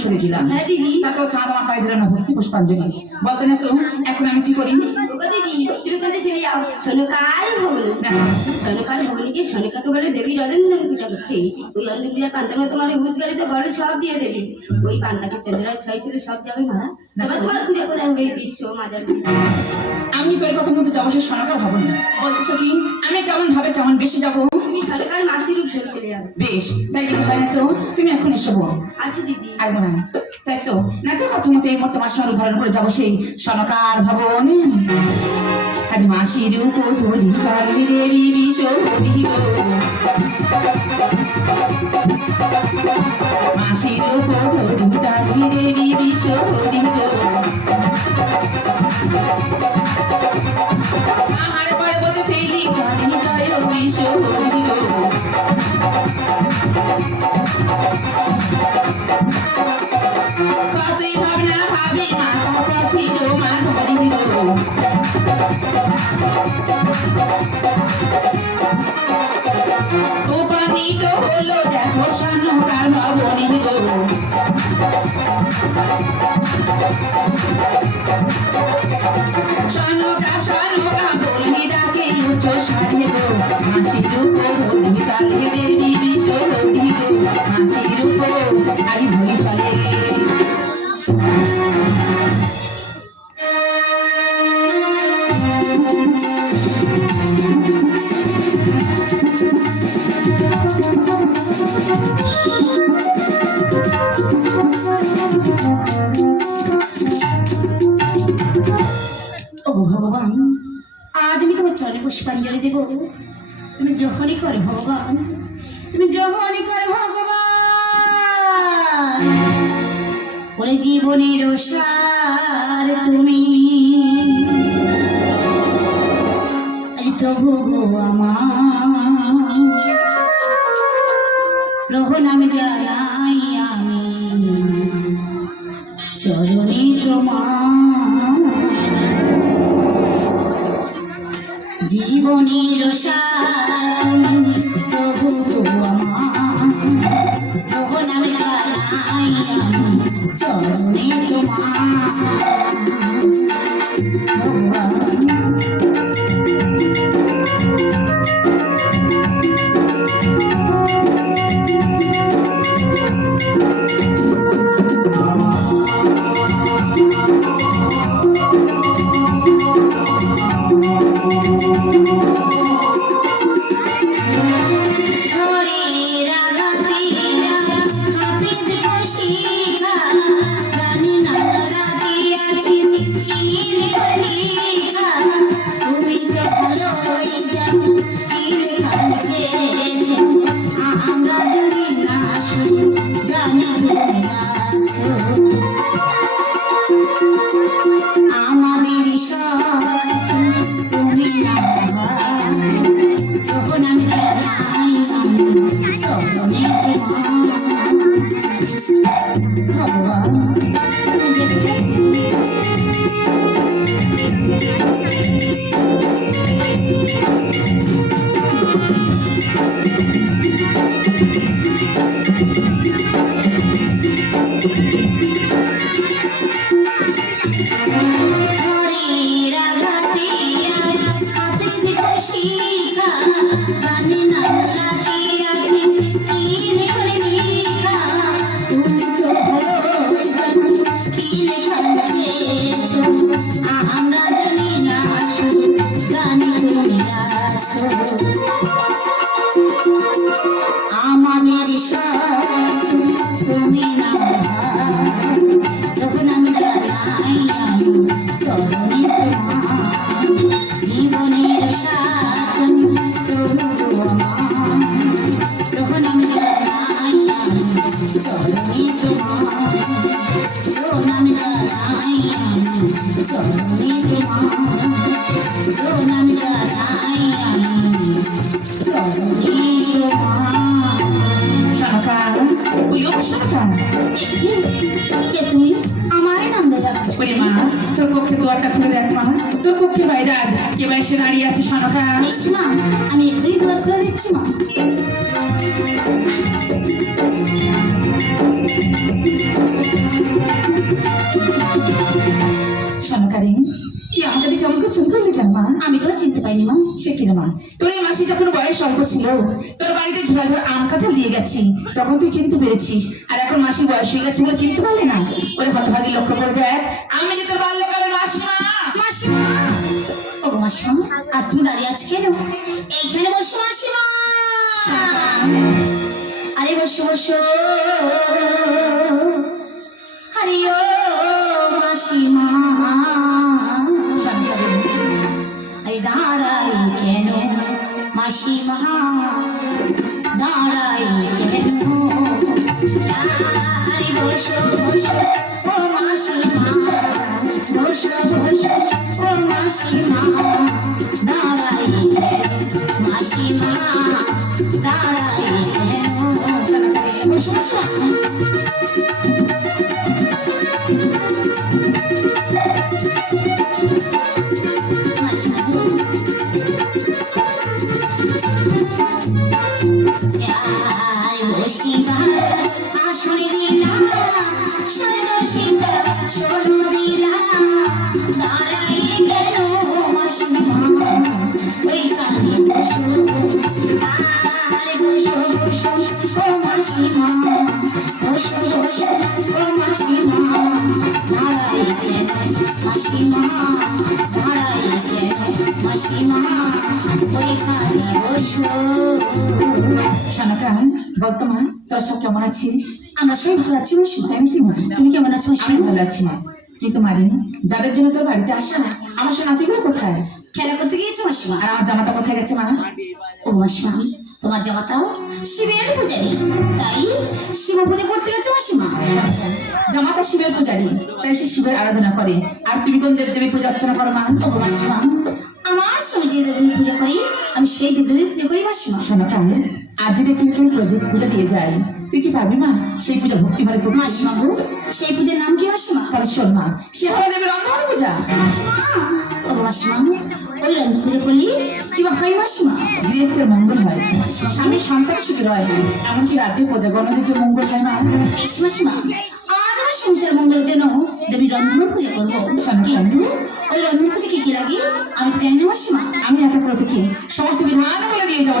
সরে দিলাম। হ্যাঁ চাঁদ আমার পায়ে দিল ভক্তি পুষ্পাঞ্জলি। বলতে না তো এখন আমি কি করি? দিদি তুমি কাছে চলে যাও। সোনকার ভবন। সোনকার ভবনে গিয়ে সোনকাকে বলে দেবী রজনীজন পূজা করতে। ওই অন্ধ পূজার পান্তার তোমার গড়ে সব দিয়ে দেবে। ওই পান্তাকে চন্দ্রায় ছয় ছিল সব যাবে মারা তারপর তোমার পূজা করে ওই বিশ্ব মাজার আমি তোর কথা মতো যাব সে সনাকার হব না। কি আমি কেমন ভাবে কেমন বেশি যাব? তুমি মাসির রূপ চলে যাবে বেশ তাই যদি হয় না তো। তুমি এখন এসো আসি দিদি। আসব না। তাই তো না তোর কথা মতো এই মুহূর্তে মাসিমার উদাহরণ করে যাব সেই ভবনে। আজ মাসির দেবী বিশোভিত মাসির দেবী বিশোভিত পুষ্পাঞ্জলি দেব তুমি যখনই করে ভগবান। তুমি যখনই করে ভগবান। ওরে জীবনের সার তুমি। প্রভু আমার। প্রভু নামে জানাই আমি। চরণে তোমার জীবনের চরণে দুয়ারটা খুলে দেখ মা। তোর কক্ষে বাইরে আজ এবার এসে দাঁড়িয়ে আছে সনকা মা আমি এক্ষুনি দুয়ার খুলে দিচ্ছি মা। আমি তো চিনতে পাইনি মা। সে তোর এই যখন বয়স ছিল তোর বাড়িতে আম তখন তুই চিনতে পেরেছিস। আর এখন বয়স হয়ে চিনতে না? লক্ষ্য করে দেখ আমি মাসিমা আজ তুমি দাঁড়িয়ে আছো কেন? এইখানে বসো, মাসিমা। আরে বসো বসো। আরে ও মাসিমা। আরে দাঁড়াই কেন, মাসিমা? দাঁড়াই কেন? আরে বসো বসো। ও মাসিমা, বসো বসো। ও মাসিমা দাঁড়াই মাসিমা দাঁড়াই বলতো মা তোরা সব কেমন আছিস? আমরা সবাই ভালো আছি মাসিমা থ্যাংক ইউ মা? তুমি কেমন আছো? আমি ভালো আছি, মা। কিন্তু মারি যাদের জন্য তোর বাড়িতে আসা, আমার সে নাতিগুলো কোথায়? খেলা করতে গিয়েছো, মাসিমা? আর আমার জামাটা কোথায় গেছে, মা? ও, মাসিমা, তোমার জামাতাও শিবের পূজারি। তাই শিব পুজো করতে গেছো, মাসিমা? জামাতা শিবের পূজারী। তাই সে শিবের আরাধনা করে। আর তুমি কোন দেব দেবী পূজা অর্চনা করো, মা? ও, মাসিমা, আমার স্বামী যে দেবীর পূজা করি, আমি সেই দেবীর পূজা করি, মাসিমা। শোনো কাম আজ যদি একটু একটু প্রজেক্ট পূজা দিয়ে যায় তুই কি পারবি মা? সেই পূজা ভক্তি ভরে করবি মাসিমা গো সেই পূজার নাম কি মাসিমা তাহলে শোন মা। সে হলো দেবের অন্ধকার পূজা। ও মাসিমা ওই রন্ধ পুজো করলি? কি বা হয় মাসিমা গৃহস্থের মঙ্গল হয়। স্বামীর সন্তান সুখী রয় এমনকি রাজ্যের প্রজাগণদের যে মঙ্গল হয় মা। মাসিমা সংসার মঙ্গলের জন্য দেবী রন্ধন পূজা করব। ওই রন্ধন পুজো কি কি লাগে? আমি তো জানি না মাসিমা। আমি একা করে কি সমস্ত বিধান বলে দিয়ে যাব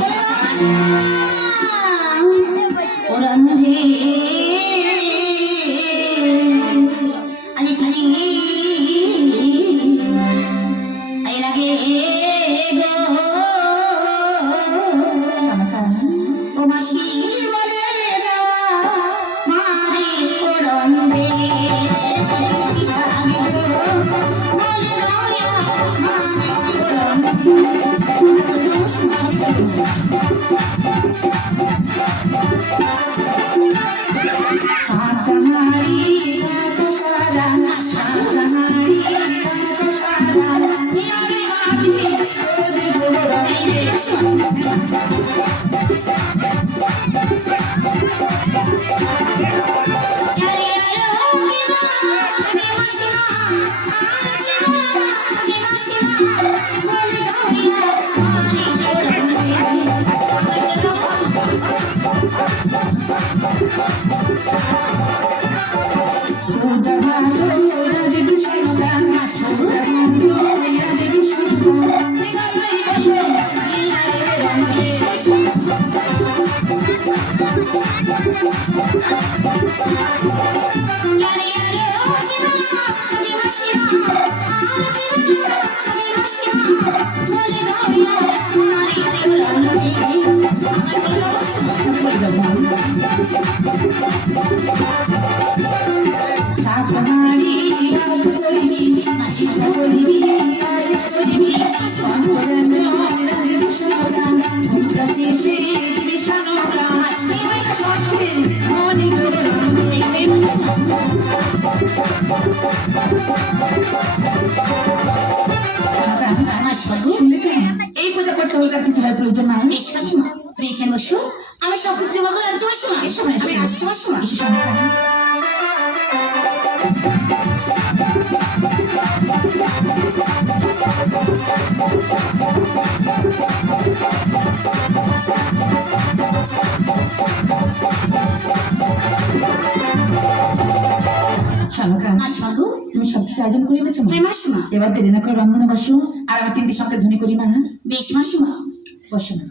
এই পূজা করতে হলে তার কিছু হয় প্রয়োজন না বেশ মাসিমা তুমি এখানে বসো। এবার দেরি না করে রন্ধনে বসো। আর আমি তিনটি সঙ্গে ধনী করি মা। বেশ মাসি মা বসো না।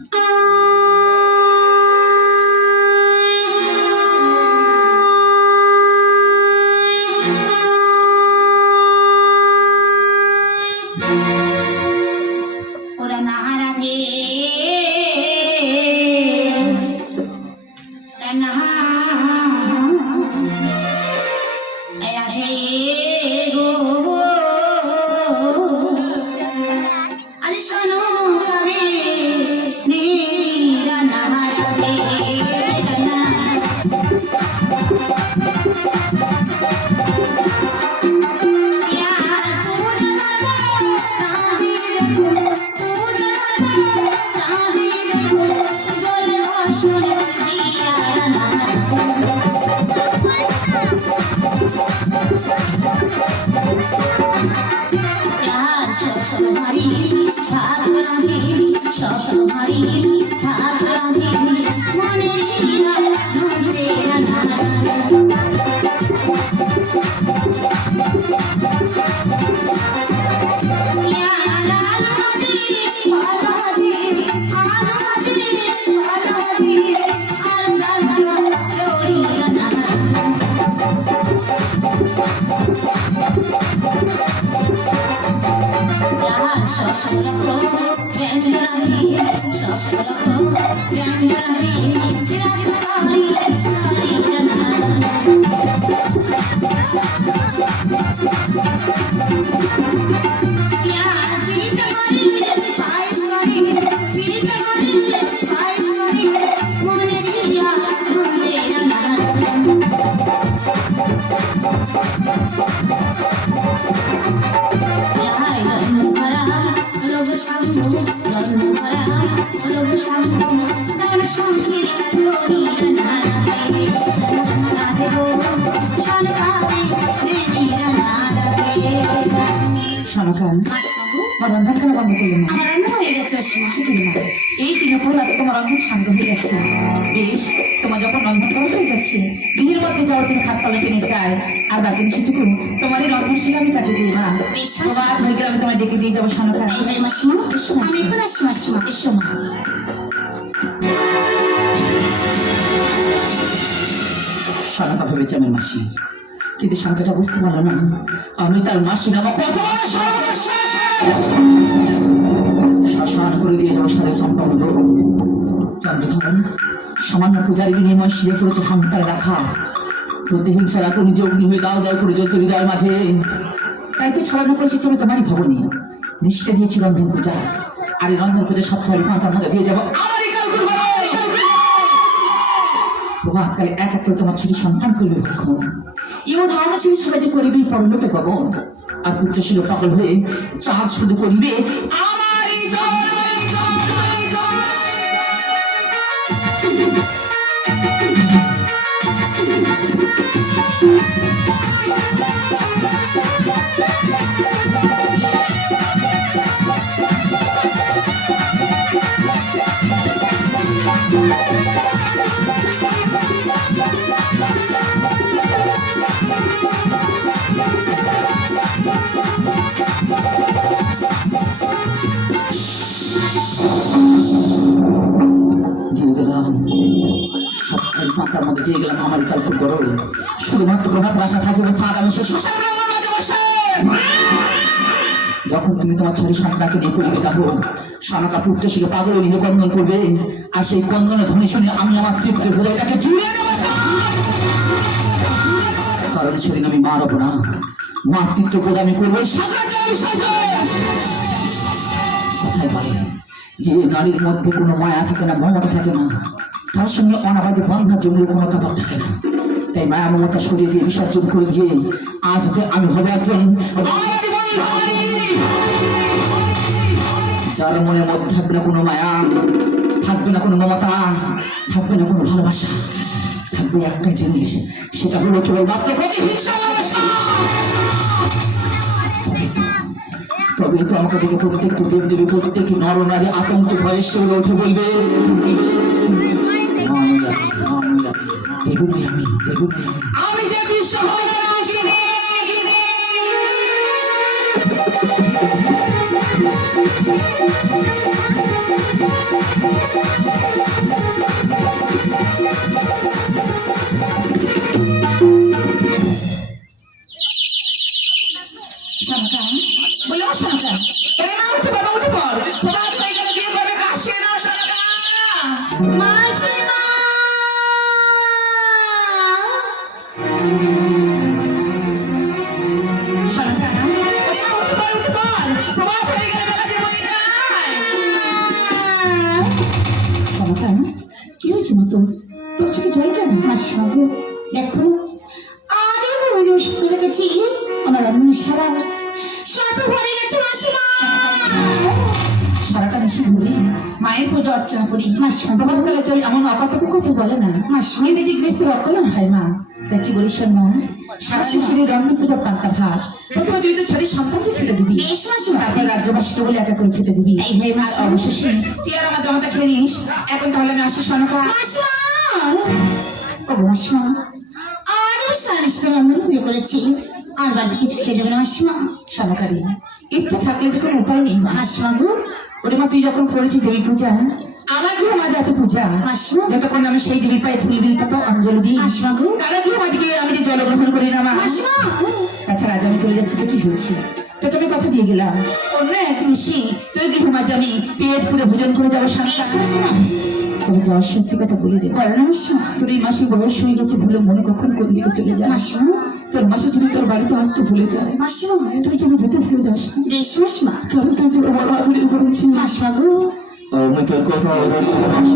সনকা আমার রন্ধন করা বন্ধ করলে এই তিন ফল আজ তোমার রন্ধন সাঙ্গ হয়ে গেছে বেশ তোমার যখন রন্ধন করা হয়ে গেছে গৃহের মধ্যে যাও তুমি খাট পালা টেনে গায়ে আর বাকি সেটুকু তোমার এই রন্ধন আমি কাটে দিই মা। তোমার হয়ে গেলে আমি তোমায় ডেকে দিয়ে যাব সনকা মাসিমা আমি এখন আসি মাসিমা। এসো মা। সনকা ভেবেছে আমার মাসি। কিন্তু সনকাটা বুঝতে পারল না। আমি তার মাসি না আমার কত বড় সর্বনাশ! তোমারই ভবনে। নিশ্চয় দিয়েছি রন্ধন পূজা। আর এই রন্ধন পূজা সপ্তাহের দিয়ে যাব? প্রভাতকালে এক এক করে তোমার ছেলে সন্তান করবে ভক্ষণ ধারণা ছিল সবাই যে করিবে পরলোকে গগন আর পুত্র পাগল হয়ে চাঁদ শুধু করিবে, আমারই শুধুমাত্র প্রভাত আশা থাকিবে চাঁদ আমি সে শ্মশান গ্রামের মাঝে বসে। যখন তুমি তোমার ছোট সন্তানকে নিয়ে পুত্র শিখে পাগল করবে, আর সেই কন্দনের ধ্বনি শুনে আমি আমার দেবো কারণ সেদিন আমি মা রব না মাতৃত্ব বোধ করব যে নারীর মধ্যে কোনো মায়া থাকে না, মমতা থাকে না, তার সঙ্গে অনাবাদী বন্ধা জমির কোনো তফাৎ থাকে না। তাই মায়া মমতা সরিয়ে দিয়ে বিসর্জন করে দিয়ে আজ আমি হবে একজন যার মনের মধ্যে থাকবে না কোনো মায়া, থাকবে না কোনো মমতা, থাকবে না কোনো ভালোবাসা, থাকবে একটা জিনিস, সেটা হলো কেবল মাত্র। তবেই তো আমাকে দেখে প্রত্যেকটি দেব দেবী প্রত্যেকটি নর নারী আতঙ্ক ভয়ে শিউরে উঠে বলবে আমি যে বিশ্ব ভগবান সারাটা নিশি মায়ের পূজা অর্চনা করি। মাসিমা তোমার কালে তো আমার অপাতক কথা বলে না। মেয়েদের জিজ্ঞেস অকলন হয় মা তা কি বলিস মা? সারা রন্ধন পূজা পান্তা ভাত প্রথমে তুই তো ছোটির সন্তানকে খেতে দিবি। তারপর রাজ্যবাসীকে বলে একা করে খেতে দিবি। তাই মা। আর অবশেষে তুই আর আমার জামাতা খেয়ে নিস। এখন তাহলে আমি আসি সনকা ও গো মাসিমা আমি সারা নিশ্চিত রন্ধন পুজো করেছি। আর বাড়িতে কিছু খেয়ে যাবে না মাসিমা সনকারি ইচ্ছা থাকলে যে কোনো উপায় নেই মা। মাসিমা গো মা তুই যখন করেছিস দেবী পূজা আমার গৃহ মাঝে আছে পূজা। মাসিমা যতক্ষণ আমি সেই দেবীর পায়ে ফুল দিই পাতা অঞ্জলি দিই। মাসিমা গো কারা গৃহ মাঝে আমি যে জলগ্রহণ করি না আমার মাসিমা তাছাড়া আজ আমি চলে যাচ্ছি তো কি হয়েছে তোকে আমি কথা দিয়ে গেলাম অন্য এক ঋষি তোর গৃহ মাঝে আমি পেট পুরে ভোজন করে যাব তবে যাওয়ার সত্যি কথা বলে দেবো বলো না মাসিমা তোর এই মাসে বয়স হয়ে গেছে ভুলে মনে কখন কোন দিকে চলে যায়? মাসিমা তোর মাসে যদি তোর বাড়িতে আসতে ভুলে যায় মাসিমা তুই যেন যেতে ভুলে যাস। বেশ মাসিমা কারণ তুই তোর বড় আদরের বলেছিস মাসিমা গো। আমি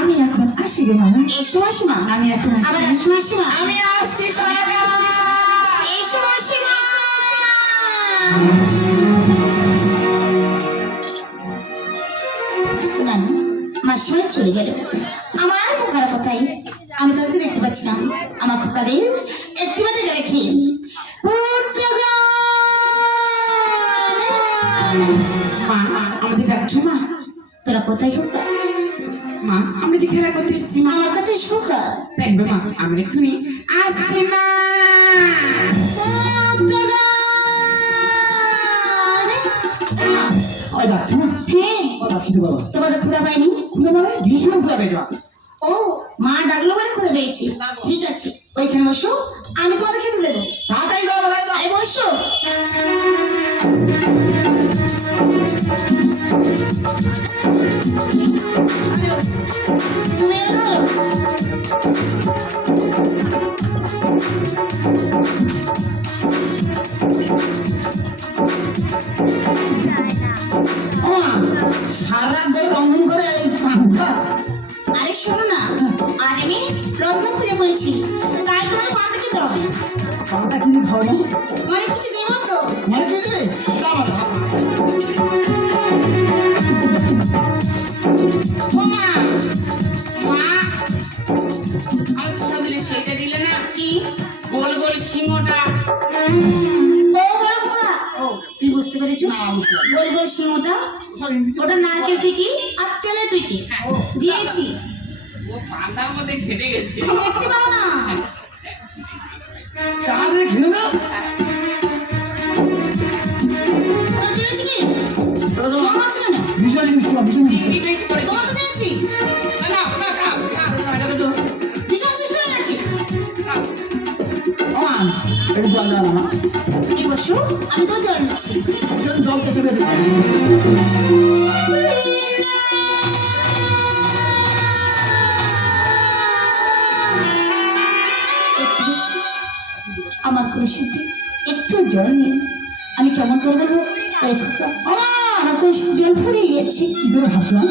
আমি এখন আসি রে মা। এসো মাসিমা আমি এখন আসি। আবার আসো মাসিমা আমি আসছি সোনাকা মাসিমা চলে গেল। আমার খোকার কথাই আমি তাদেরকে দেখতে পাচ্ছি না। আমার খোকাদের একটি বাদে রেখে মা আমাদের ডাকছো মা? তোরা কোথায় খোকা মা আমরা যে খেলা করতে এসেছি মা। আমার কাছে খোকা দেখবে মা আমরা এক্ষুনি আসছি মা। ওই যাচ্ছে না হ্যাঁ। ও যাচ্ছি তো বাবা। তোমাদের ক্ষুধা পাইনি? খুঁজে মানে? ভীষণ খুঁজে পেয়েছে। ও মা ডাকলো বলে ক্ষুধা পেয়েছি। ঠিক আছে ওইখানে বসো আমি তোমাদের খেতে দেবো। তাড়াতাড়ি দাও বাবা। আরে বসো। তুমি ধরো সারা রাত রন্ধন করে এই পান্তা আরে শোনো না আজ আমি রন্ধন করেছি তাই তোমার পান্তা খেতে হবে। পান্তা কিনে খাও না মানে কিছু দেবো তো মানে তুই দেবে তা বাবা, গোল ওটা নারকেল পিটি আর তেলের পিটি দিয়েছি। ও পান্তার মধ্যে ঘেটে গেছে তুমি দেখতে পাও না দাও ভীষণ ভীষণ তোমাকে দিয়েছি। না একটু জল দাও না তুমি বসো আমি তো জল দিচ্ছি জল কেটে পেতে পারি একটু দিচ্ছি। আমার কোনো একটু জল নেই আমি কেমন করে বলব আমার কোনো জল ফুরিয়ে গেছে কি করে ভাবছ মা?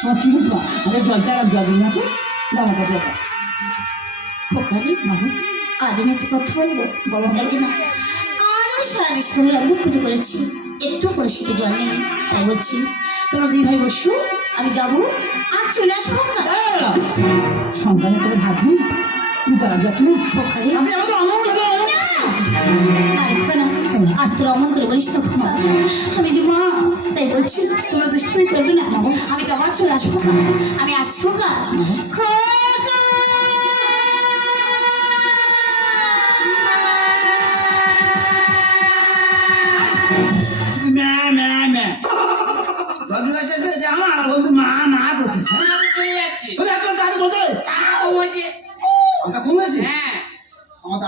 তোমার কি মা? আমাকে জল চাই জল দিই না তো দাও আমার কাছে দাও। আজ আমি একটু কথা বলব? বলো দেখে না। আজ আমি সারা রান্না পুজো করেছি। একটু করে জল নেই তাই বলছি। তোমরা দুই ভাই বসু আমি যাব। আর চলে আসব। সন্তানের করে ভাত নেই? তুমি তারা যাচ্ছ না? অমন না! আজ তোরা অমন করে বলিস তো আমি যে মা তাই বলছি। তোমরা দুষ্টুমি করবে না। আমি তো আবার চলে আসব আমি আসছি খোকা টাকা হ্যাঁ। আমার।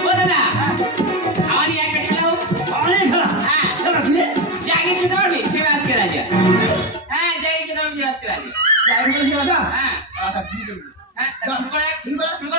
ও দাদা একটা খেলা হোক। খেলা? হ্যাঁ। খেলা? খেতে পারবি? সে আজকে রাজা হ্যাঁ জাগে খেতে পারবি আজকে রাজা জায়গা হ্যাঁ। আচ্ছা হ্যাঁ শুরু করে শুরু কর,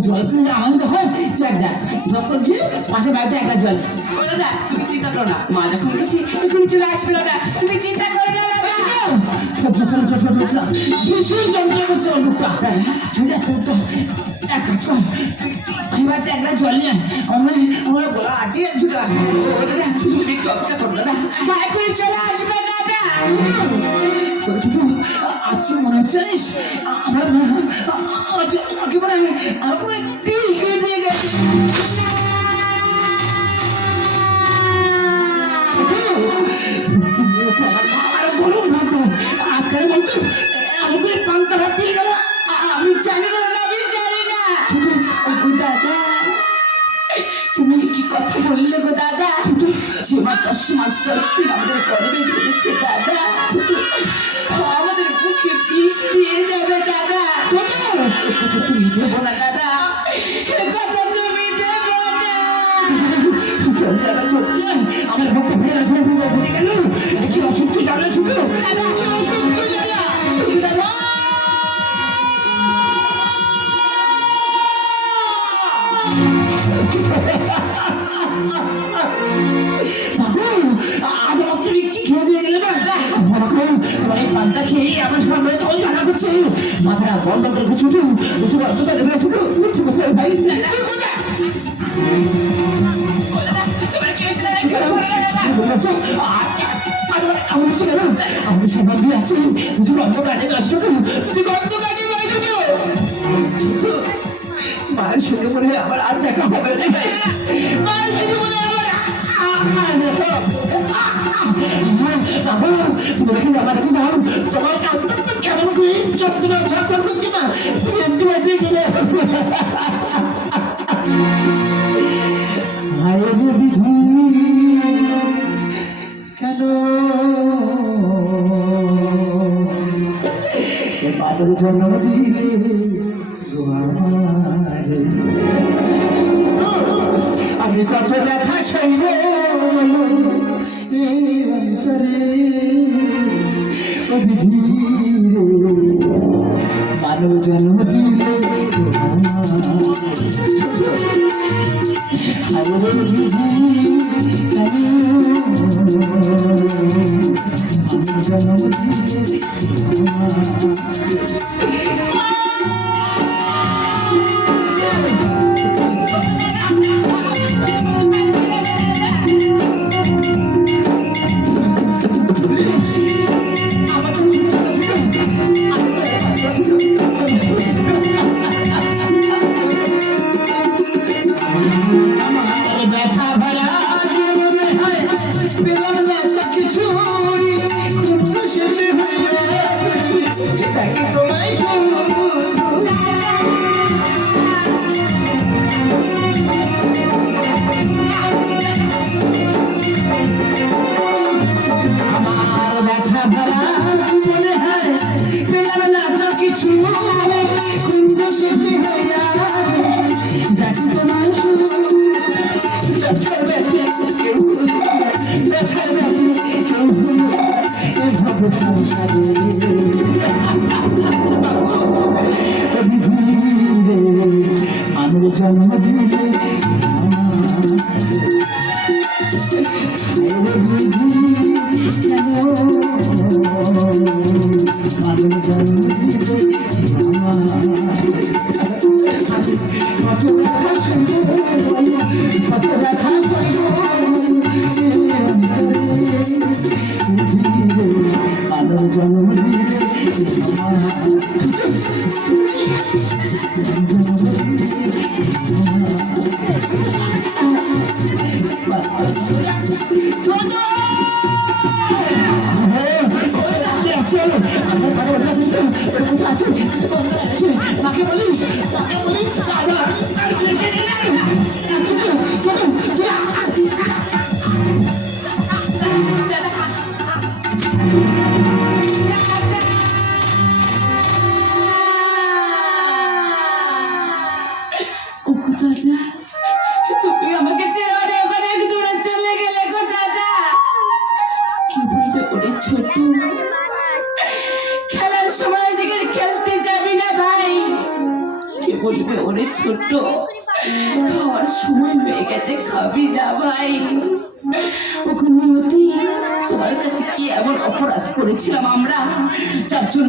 জল কিনে আমার তো হয় দেখ দেখ চিন্তা করো চলে আসবে না আজকে মনে হচ্ছে জানিস আমার আমাকে মনে হয় আমাকে মনে হয় টিল গেছে আমি জানি না আমি দাদা তুমি কি কথা বললে দাদা যে মা দশ মাস আমাদের দাদা আমাদের বুকে বিষ দিয়ে যাবে দাদা। ছোট। কথা তুমি ভেবো না দাদা কথা তুমি ভেবো না। চল দাদা চল। আমার বুকটা ভরে গেল কি অসুস্থ জানা ছোট দাদা খেয়ে আমার সামনে তো জানা করছে মাথাটা বন্ধ করে ছুটু ছুটু বন্ধ করে দেবে ছুটু ছুটু কোথায় ভাই আমি সবাই দিয়ে আছি তুই গন্ধ কাটে নষ্ট তুই গন্ধ কাটে ভাই ছুটু মায়ের সঙ্গে মনে হয় আমার আর দেখা হবে না জন্ম দিলে। আমি কত ব্যথা ও বিধি রে মানব জন্ম দিলে গো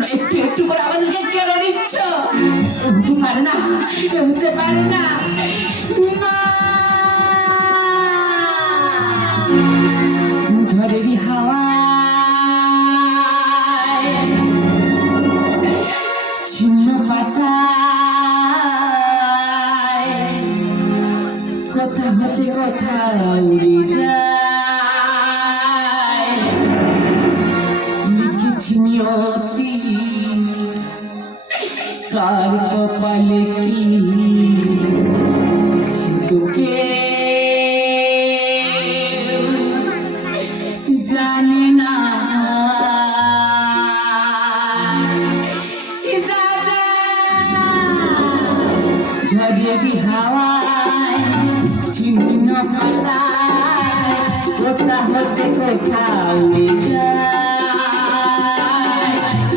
একটু একটু করে আমাদেরকে কেড়ে দিচ্ছ উঠতে পারে না উঠতে পারে না।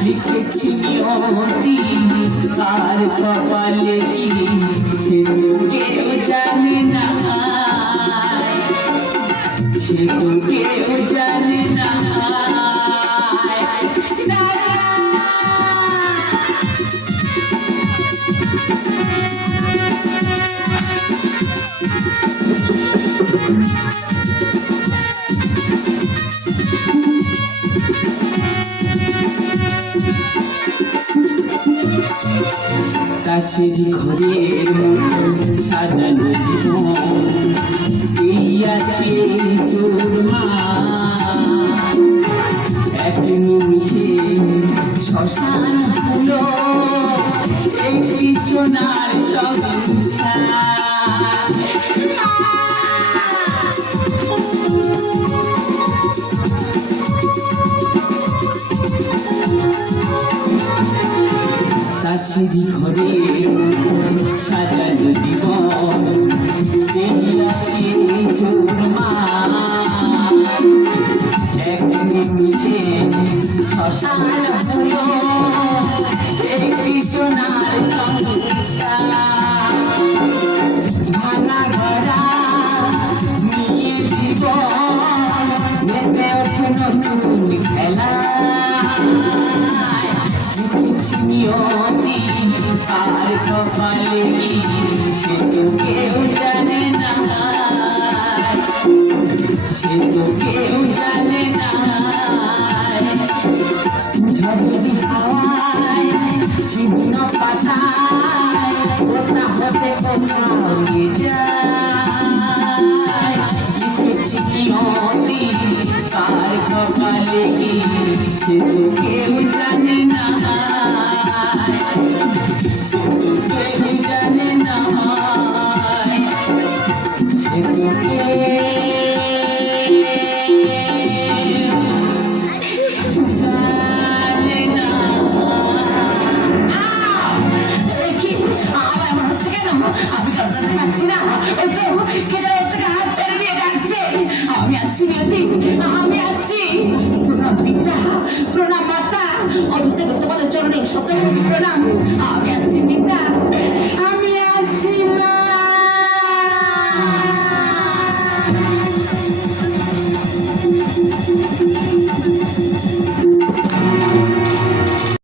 লিখেছি অতি তার কপালে কি ছিল গাছের ঘরের মতো সাজানো এই আছে চোরমা এক নিমিষে শ্মশান হলো এই সোনার সভা 星星河边 কার কপালে কি সে তো কেউ Siyempre, shock kayo ng programa. Ah, kaya sa simbing na. Ah,